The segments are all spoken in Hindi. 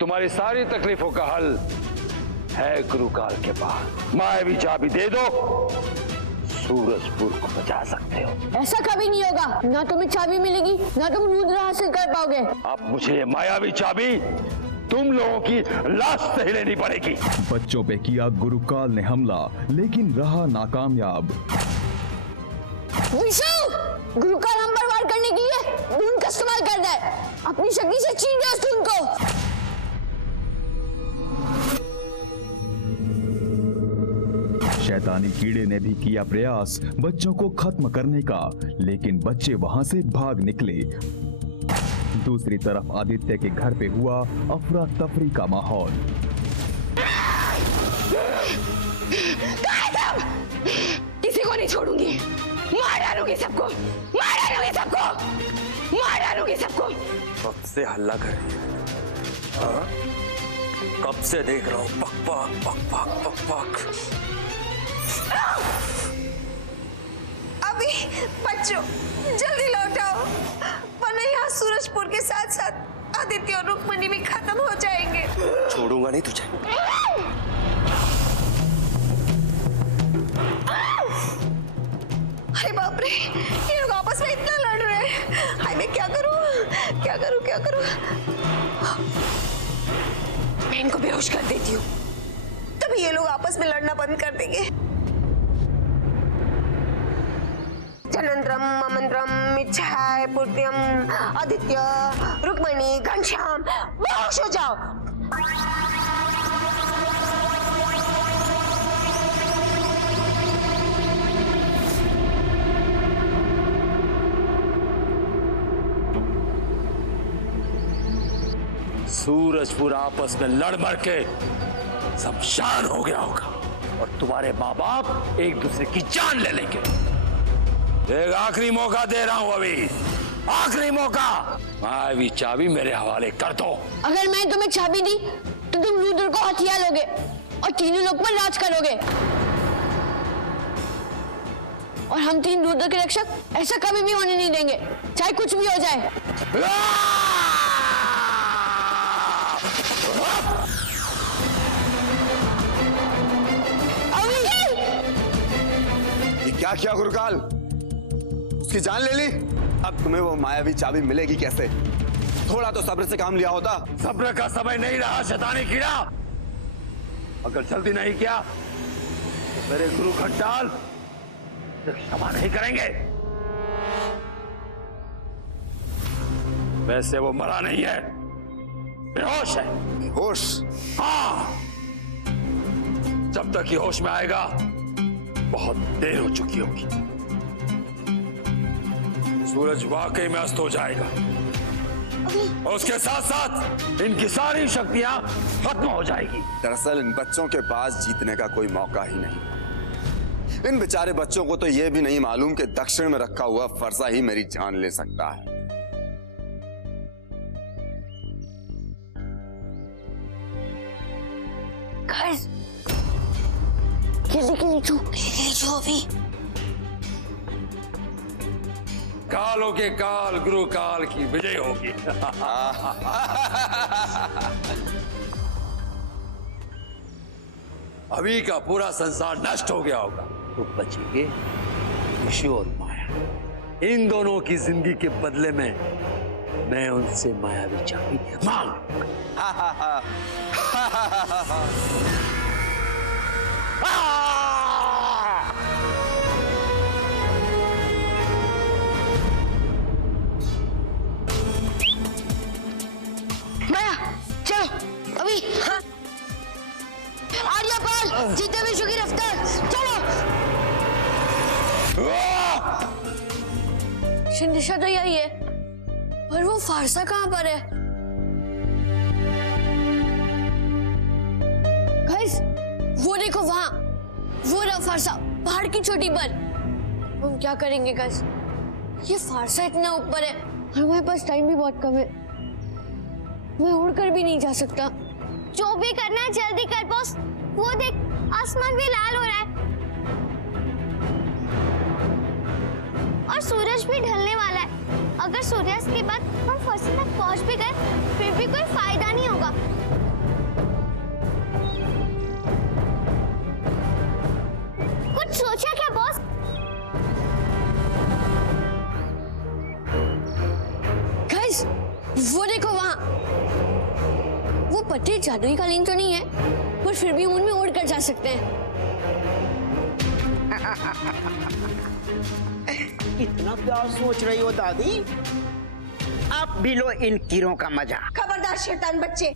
तुम्हारी सारी तकलीफों का हल है गुरुकाल के पास। मायावी चाबी दे दो, सूरजपुर को बचा सकते हो। ऐसा कभी नहीं होगा, ना तुम्हें चाबी मिलेगी ना तुम रुद्र हासिल कर पाओगे। अब मुझे मायावी चाबी तुम लोगों की लाश से लेनी पड़ेगी। बच्चों पे किया गुरुकाल ने हमला, लेकिन रहा नाकामयाब। विशु, गुरुकाल हम पर वार करने के लिए ढूंढ का इस्तेमाल करता है। अपनी शक्ति से छीन दो उस ढूंढ को। शैतानी कीड़े ने भी किया प्रयास बच्चों को खत्म करने का, लेकिन बच्चे वहां से भाग निकले। दूसरी तरफ आदित्य के घर पे हुआ अफरा तफरी का माहौल। किसी को नहीं छोड़ूंगी, मार डालूंगी सबको, मार डालूंगी सबको, मार डालूंगी सबको। कब से हल्ला कर रही है? कब से देख रहा हूँ, पक पक पक पक पक पक। अभी बच्चों जल्दी लौटाओ, वरना यहाँ सूरजपुर के साथ साथ आदित्य और रुक्मणी भी खत्म हो जाएंगे। छोड़ूंगा नहीं तुझे। अरे बाप रे, ये लोग आपस में इतना लड़ रहे हैं। हाय मैं क्या करूं, क्या करूं, क्या करूं? मैं इनको बेहोश कर देती हूँ, तभी ये लोग आपस में लड़ना बंद कर देंगे। जनंत्रम ममंत्रम मिच्छाय पूर्त्यम आदित्य रुक्मणी घनश्याम बेहोश हो जाओ। सूरजपुर आपस में लड़ मर के शमशान हो गया होगा और तुम्हारे माँ बाप एक दूसरे की जान ले लेंगे। एक आखिरी मौका दे रहा हूं, अभी आखिरी मौका। मायावी चाबी मेरे हवाले कर दो। अगर मैं तुम्हें चाबी दी तो तुम रुद्र को हथिया लोगे और तीनों लोग पर राज करोगे, और हम तीन रुद्र के रक्षक ऐसा कभी भी होने नहीं देंगे, चाहे कुछ भी हो जाए। ये क्या किया गुरुकाल? उसकी जान ले ली? अब तुम्हें वो मायावी चाबी मिलेगी कैसे? थोड़ा तो सब्र से काम लिया होता। सब्र का समय नहीं रहा शैतानी कीड़ा। अगर जल्दी नहीं किया तो मेरे गुरु खंडाल क्षमा नहीं करेंगे। वैसे वो मरा नहीं है, बेहोश है। बेहोश? हाँ, जब तक ये होश में आएगा बहुत देर हो चुकी होगी। सूरज वाकई में अस्त हो जाएगा और उसके साथ साथ इनकी सारी शक्तियां खत्म हो जाएगी। दरअसल इन बच्चों के पास जीतने का कोई मौका ही नहीं। इन बेचारे बच्चों को तो यह भी नहीं मालूम कि दक्षिण में रखा हुआ फरसा ही मेरी जान ले सकता है। गाइस, जल्दी नीचो अभी। कालों के काल गुरु काल की विजय होगी। अभी का पूरा संसार नष्ट हो गया होगा तो बचेंगे विशु और माया। इन दोनों की जिंदगी के बदले में मैं उनसे मायावी चाबी मांग। माया चलो अभी। हाँ। आर्यपाल जीते विशु की रफ्तार, चलो। दिशा तो यही है, पर वो फारसा कहाँ पर है? गाइस, वो देखो वहां, वो रहा फारसा पहाड़ की चोटी पर। हम क्या करेंगे गाइस? ये फारसा इतना ऊपर है और हमारे पास टाइम भी बहुत कम है। मैं उड़कर भी नहीं जा सकता। जो भी करना है जल्दी कर बॉस। वो देख, आसमान भी लाल हो रहा है और सूरज भी ढलने वाला है। अगर सूर्यास्त के बाद हम फर्स्ट तक होश भी गए फिर भी कोई फायदा नहीं होगा। कुछ सोचा क्या बॉस? गाइस, वो देखो वहां। वो पत्ते जादुई कालीन तो नहीं है, पर फिर भी उनमें उड़ कर जा सकते हैं। इतना प्यार सोच रही हो दादी? आप भी लो इन कीड़ों का मजा। खबरदार शैतान बच्चे,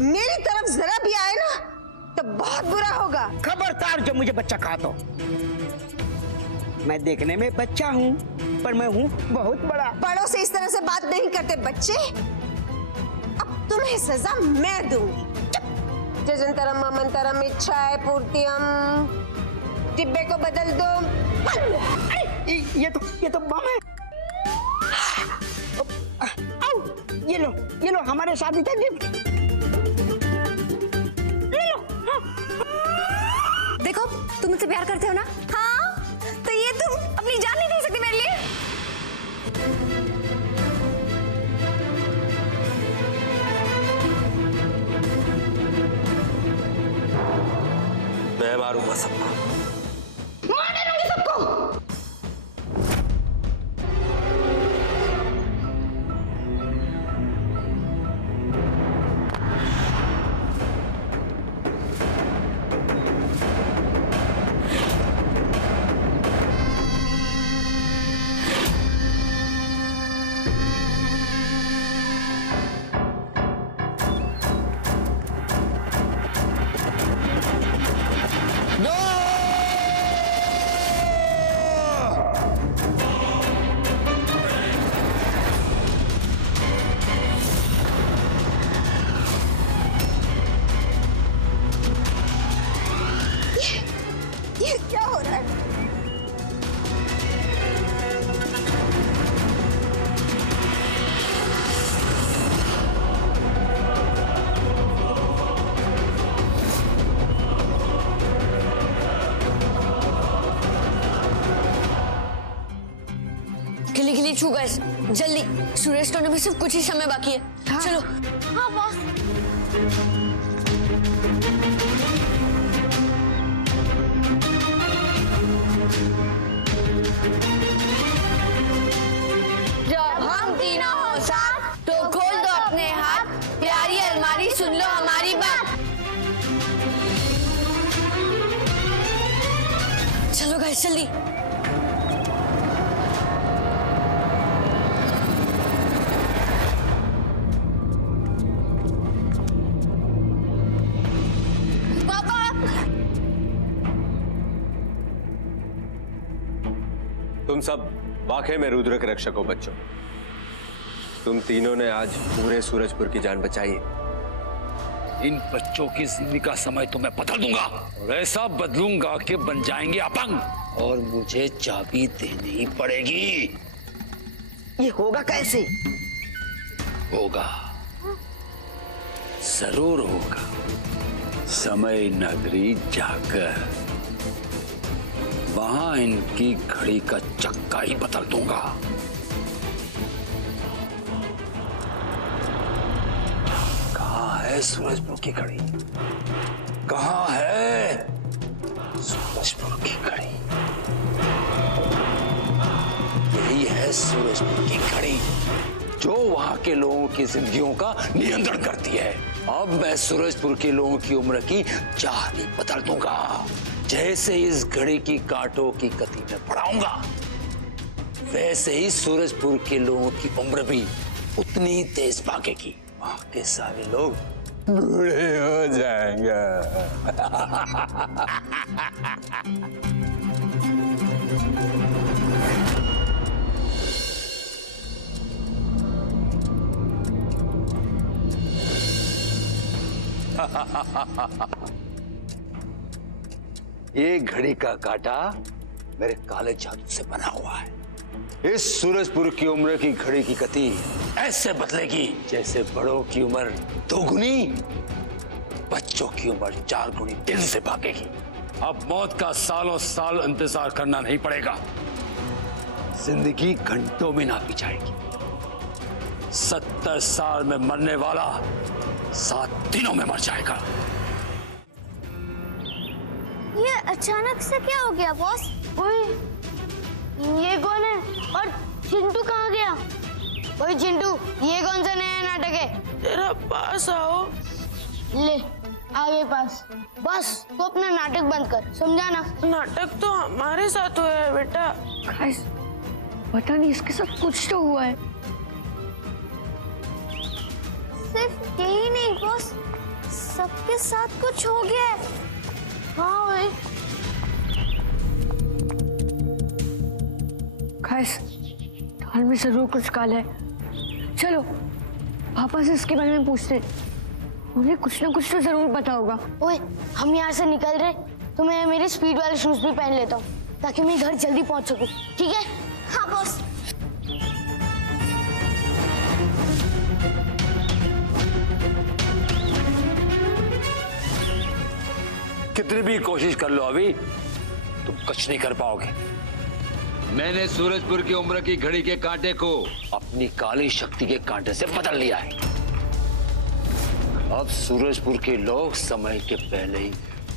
मेरी तरफ जरा भी आए ना तो बहुत बुरा होगा। खबरदार जो मुझे बच्चा कहा तो। मैं देखने में बच्चा हूँ पर मैं हूँ बहुत बड़ा। बड़ों से इस तरह से बात नहीं करते बच्चे। अब तुम्हें सजा मैं दूंगी। जजंतरम ममंतरम इच्छाए पूर्तियम। डिब्बे को बदल दो। अरे ये तो बम है। आओ, ये लो हमारे शादी का गिफ्ट। ले लो। हाँ। देखो, तुम मुझसे प्यार करते हो ना? हाँ, तो ये तुम अपनी जान नहीं दे सकती मेरे लिए? मैं मारूंगा सबको। मार डालूंगी सबको। ये क्या हो रहा है? गिली गिली छू गाइस, जल्दी। सूरज को आने में सिर्फ कुछ ही समय बाकी है। चलो। हाँ बॉस। जब हम तीनों हो साथ तो खोल दो अपने हाथ, प्यारी अलमारी सुन लो हमारी बात। चलो गाइस जल्दी। पापा, तुम सब वाकई में रुद्र के रक्षक हो बच्चों। तुम तीनों ने आज पूरे सूरजपुर की जान बचाई है। इन बच्चों की जिंदगी का समय तो मैं बदल दूंगा और ऐसा बदलूंगा कि बन जाएंगे अपंग और मुझे चाबी देनी ही पड़ेगी। ये होगा कैसे? होगा, जरूर होगा। समय नगरी जाकर वहां इनकी घड़ी का चक्का ही बदल दूंगा। कहाँ है सूरजपुर की घड़ी? कहाँ है सूरजपुर की घड़ी? यही है सूरजपुर की घड़ी जो वहां के लोगों की जिंदगियों का नियंत्रण करती है। अब मैं सूरजपुर के लोगों की उम्र की चाल ही बदल दूंगा। जैसे इस घड़ी की कांटों की गति में बढ़ाऊंगा, वैसे ही सूरजपुर के लोगों की उम्र भी उतनी ही तेज भागेगी। वहां के सारे लोग बूढ़े हो जाएंगे। ये घड़ी का कांटा मेरे काले जादू से बना हुआ है। इस सूरजपुर की उम्र की घड़ी की गति ऐसे बदलेगी जैसे बड़ों की उम्र 2 गुनी, बच्चों की उम्र 4 गुनी तेजी से भागेगी। अब मौत का सालों साल इंतजार करना नहीं पड़ेगा। जिंदगी घंटों में नापी जाएगी। 70 साल में मरने वाला 7 दिनों में मर जाएगा। ये अचानक से क्या हो गया बॉस? ओए, ये कौन है? और चिंटू कहाँ गया? ओए चिंटू, ये कौन सा नया नाटक है? तेरा पास आओ। ले आगे पास। बस तो अपना नाटक बंद कर, समझा ना? नाटक तो हमारे साथ हुआ है बेटा। गाइस, पता नहीं इसके साथ कुछ तो हुआ है। सिर्फ यही नहीं बॉस, सबके साथ कुछ हो गया है। हाँ भाई। गाइस, दाल में जरूर कुछ काला है। चलो पापा से इसके बारे में पूछते हैं, उन्हें कुछ ना कुछ तो जरूर पता होगा। ओए, हम यहाँ से निकल रहे तो मैं मेरे स्पीड वाले शूज भी पहन लेता हूँ ताकि मैं घर जल्दी पहुँच सकूँ, ठीक है? हाँ बॉस। कितनी भी कोशिश कर लो अभी, तुम कुछ नहीं कर पाओगे। मैंने सूरजपुर की उम्र की घड़ी के कांटे को अपनी काली शक्ति के कांटे से बदल लिया है। अब सूरजपुर के लोग समय के पहले ही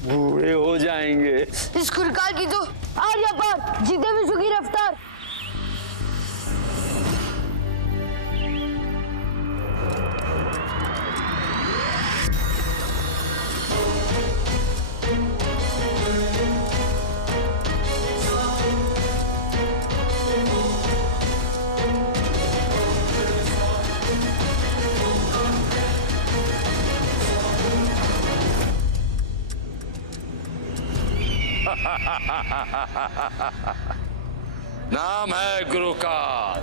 बूढ़े हो जाएंगे। इस गुरकाल की तो आर्या पार जीते विश्व की रफ्तार। नाम है गुरु का,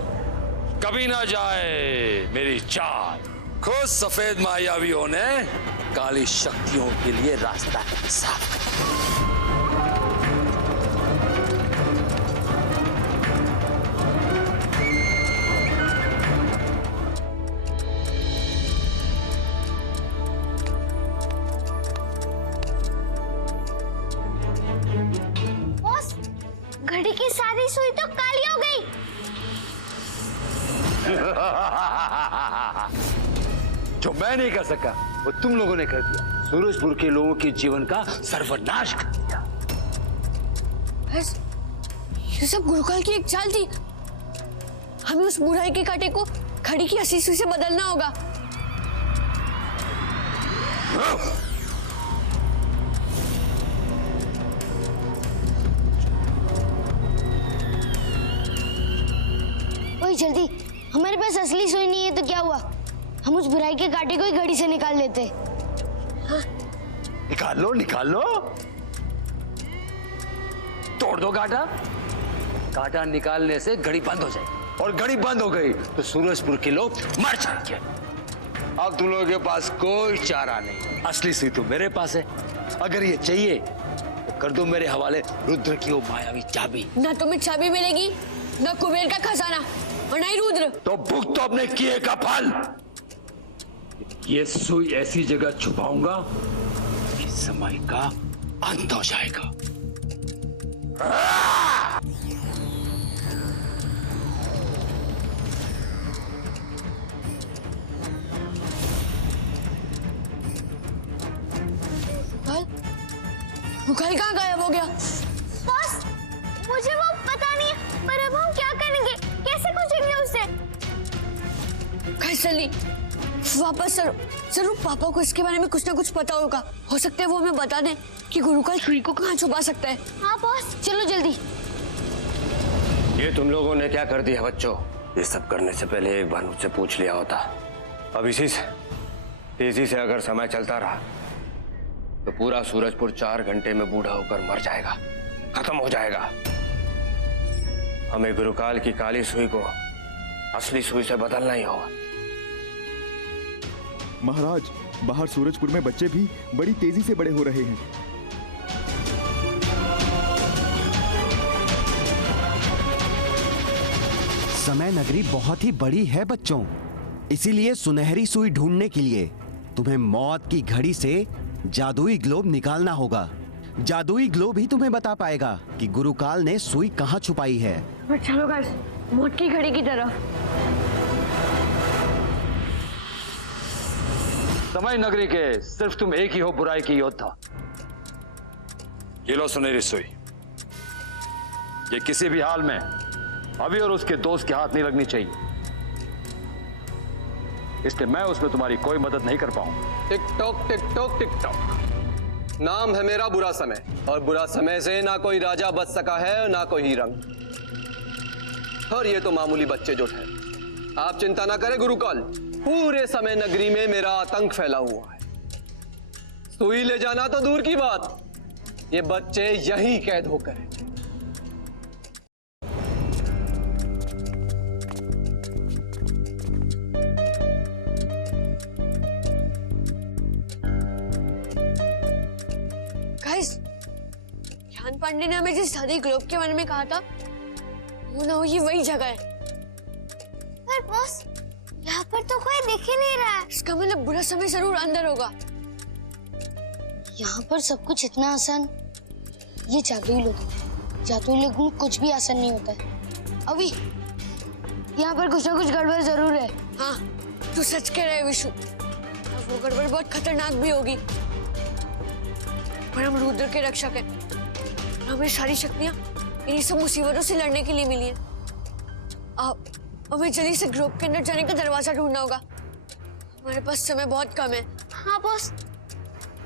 कभी ना जाए मेरी चाल। खुद सफेद मायावियों ने काली शक्तियों के लिए रास्ता साफ कर बॉस, घड़ी की सारी सुई तो काली हो गई। जो मैं नहीं कर सका वो तुम लोगों ने कर दिया। सूरजपुर के लोगों के जीवन का सर्वनाश कर दिया। बस ये सब गुरुकाल की एक चाल थी। हमें उस बुराई के कांटे को घड़ी की असली सुई से बदलना होगा। ओए जल्दी, हमारे पास असली सुई नहीं है तो क्या हुआ? हम उस बुराई के कांटे को ही घड़ी से निकाल लेते। निकाल लो, निकाल लो। तोड़ दो कांटा। कांटा निकालने से घड़ी बंद हो जाएगी, और घड़ी बंद हो गई तो सूरजपुर के लोग मर जाएंगे। अब तुम लोगों के पास कोई चारा नहीं। असली सुई तो मेरे पास है। अगर ये चाहिए तो कर दो मेरे हवाले रुद्र की वो मायावी चाबी। ना तुम्हें चाबी मिलेगी, ना कुबेर का खजाना, और ना ही रुद्र। तो भुगतो तो अपने किए का फल। ये सुई ऐसी जगह छुपाऊंगा कि समय का अंत हो जाएगा। गुरकाल कहाँ गायब हो गया? बॉस, मुझे वो पता नहीं है, पर अब हम क्या करेंगे? कैसे खोजेंगे उसे? जल्दी वापस चलो। जरूर पापा को इसके बारे में कुछ ना कुछ पता होगा। हो सकता है वो हमें बता दें कि गुरुकाल सुई को कहाँ छुपा सकता है। हाँ बॉस, चलो जल्दी। ये तुम लोगों ने क्या कर दिया बच्चों? ये सब करने से पहले एक बार मुझसे पूछ लिया होता। अब इसी से तेजी से अगर समय चलता रहा तो पूरा सूरजपुर 4 घंटे में बूढ़ा होकर मर जाएगा, खत्म हो जाएगा। हमें गुरुकाल की काली सुई को असली सुई से बदलना ही होगा। महाराज, बाहर सूरजपुर में बच्चे भी बड़ी तेजी से बड़े हो रहे हैं। समय नगरी बहुत ही बड़ी है बच्चों, इसीलिए सुनहरी सुई ढूंढने के लिए तुम्हें मौत की घड़ी से जादुई ग्लोब निकालना होगा। जादुई ग्लोब ही तुम्हें बता पाएगा कि गुरुकाल ने सुई कहाँ छुपाई है। चलो गाइस, मौत की घड़ी की तरफ। समय नगरी के सिर्फ तुम एक ही हो बुराई की योद्धा। ये लो सुनहरी सुई, ये किसी भी हाल में अभी और उसके दोस्त के हाथ नहीं लगनी चाहिए, इसलिए मैं उसमें तुम्हारी कोई मदद नहीं कर पाऊंगा। Tick tock tick tock tick tock. नाम है मेरा बुरा समय, और बुरा समय से ना कोई राजा बच सका है और ना कोई रंग। और ये तो मामूली बच्चे जो ठहरे। आप चिंता ना करें गुरुकाल, पूरे समय नगरी में मेरा आतंक फैला हुआ है। सुई ले जाना तो दूर की बात, ये बच्चे यहीं कैद होकर हैं। गाइस, ज्ञान पांडे ने हमें जिस हरी ग्लोब के बारे में कहा था, वो ना हो ये वही जगह है। पर बॉस, यहाँ पर तो कोई दिख ही नहीं रहा है। इसका मतलब बुरा समय जरूर अंदर होगा। यहाँ पर सब कुछ इतना आसान, ये जादुई लोग हैं। जादुई लोगों में कुछ भी आसान नहीं होता है। अभी यहाँ पर कुछ ना कुछ गड़बड़ जरूर है। हाँ, तू सच कह रहे विशु। और वो गड़बड़ बहुत खतरनाक भी होगी। पर हम रुद्र के रक्षक हैं। हमें सारी शक्तियाँ इन्हीं सब मुसीबतों से लड़ने के लिए मिली हैं। हमें जल्दी से ग्रोव के अंदर जाने का दरवाजा ढूंढना होगा। हमारे पास समय बहुत कम है। हाँ बॉस,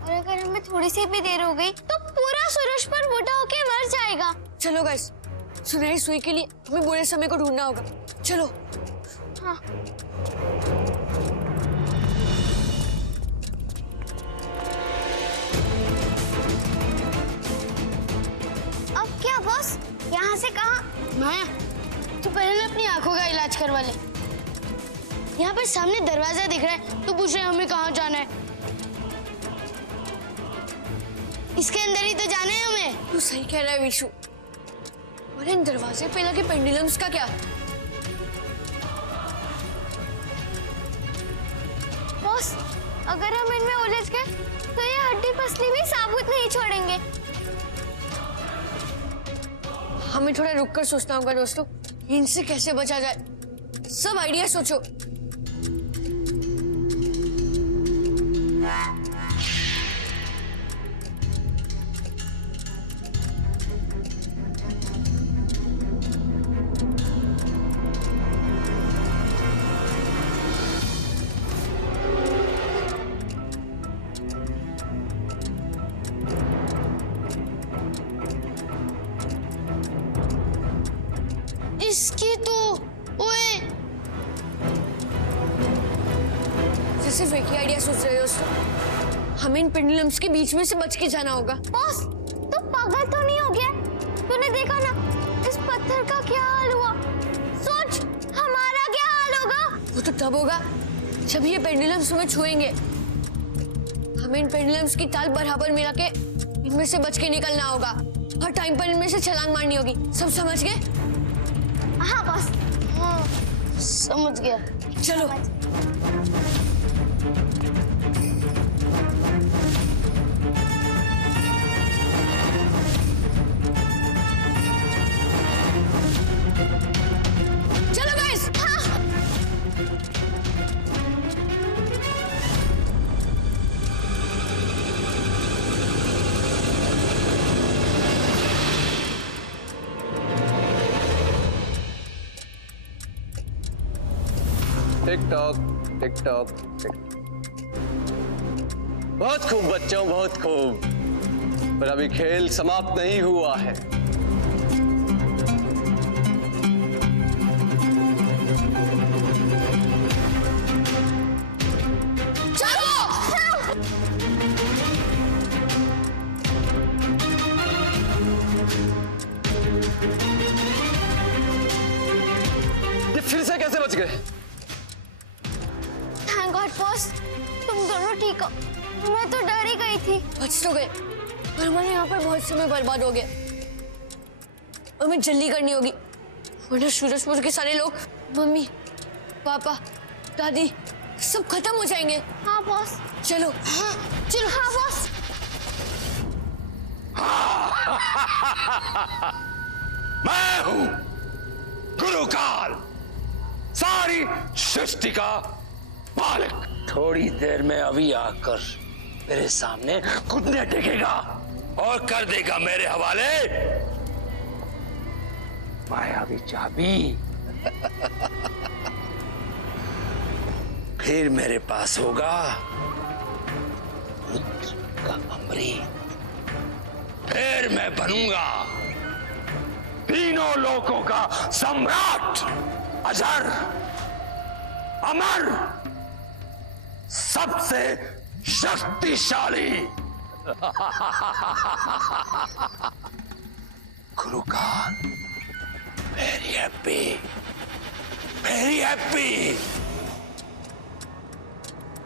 और अगर हमें थोड़ी सी भी देर हो गई तो पूरा सूरज पर बूढ़ा होके मर जाएगा। चलो गाइस, सुनहरी सुई के लिए हमें बुरे समय को ढूंढना होगा। चलो। हाँ। अब क्या बॉस, यहाँ से कहाँ? माया, तू पहले अपनी आंखों का इलाज करवा ले। यहाँ पर सामने दरवाजा दिख रहा है, तू पूछ रहे हमें कहाँ जाना है? इसके अंदर ही तो जाना है हमें। तू सही कह रहा है विशु। और इन दरवाजे पे लगे पेंडुलम्स का क्या? बॉस, अगर हम इनमें उलझ गए तो ये हड्डी पसली भी साबुत नहीं छोड़ेंगे। हमें थोड़ा रुक कर सोचना होगा दोस्तों, इनसे कैसे बचा जाए। सब आइडिया सोचो। इसकी तो ओए, सिर्फ एक ही आइडिया सोच रहे हो दोस्तों। हमें इन पेंडुलम्स के बीच में से बच के जाना होगा। बॉस, तू पागल तो नहीं हो गया? तूने देखा ना इस पत्थर का क्या हाल हुआ? सोच, हमारा क्या हाल होगा? वो तो तब होगा जब ये पेंडुलम्स हमें छुएंगे। हमें इन पेंडुलम्स की ताल बराबर मिला के इनमें से बच के निकलना होगा और टाइम पर इनमें से छलांग मारनी होगी। सब समझ गए? हाँ बॉस। समझ गया। चलो। चलो गाइस। हाँ। Tick tock tick tock tick. बहुत खूब बच्चों, बहुत खूब। पर अभी खेल समाप्त नहीं हुआ है। ये फिर से कैसे बच गए? थैंक गॉड बॉस, तुम दोनों ठीक हो। मैं तो डर ही गई थी। बच तो गए, पर हमारे यहाँ पर बहुत समय बर्बाद हो गया। हमें जल्दी करनी होगी, वरना सूरजपुर के सारे लोग, मम्मी, पापा, दादी सब खत्म हो जाएंगे। हाँ बॉस। चलो। हाँ चलो। हाँ बॉस। मैं हूं गुरुकाल, सारी सृष्टि का मालिक थोड़ी देर में अभी आकर मेरे सामने घुटने टेकेगा और कर देगा मेरे हवाले मायावी चाबी। फिर मेरे पास होगा रुद्र का अमृत। फिर मैं बनूंगा तीनों लोकों का सम्राट, अजर अमर, सबसे शक्तिशाली। गुरुकान, वेरी हैप्पी, वेरी हैप्पी।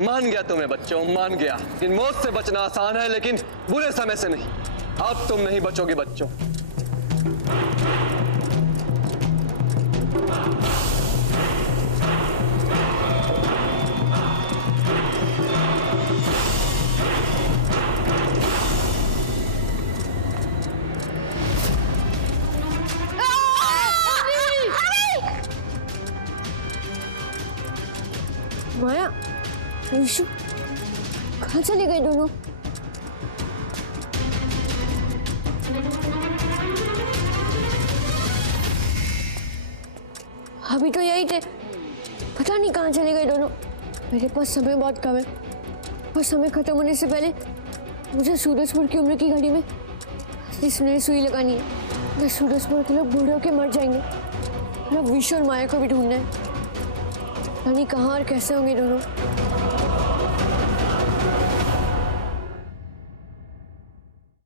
मान गया तुम्हें बच्चों, मान गया। इन मौत से बचना आसान है लेकिन बुरे समय से नहीं। अब तुम नहीं बचोगे बच्चों। माया, विशु, कहाँ चले गए दोनों? अभी तो यही थे, पता नहीं कहाँ चले गए दोनों। मेरे पास समय बहुत कम है और समय खत्म होने से पहले मुझे सूरजपुर की उम्र की घड़ी में सुनहरी सुई लगानी है। मैं सूरजपुर के लोग बूढ़े होकर मर जाएंगे। अब विशु और माया को भी ढूंढना है। पता नहीं कहाँ और कैसे होंगे दोनों।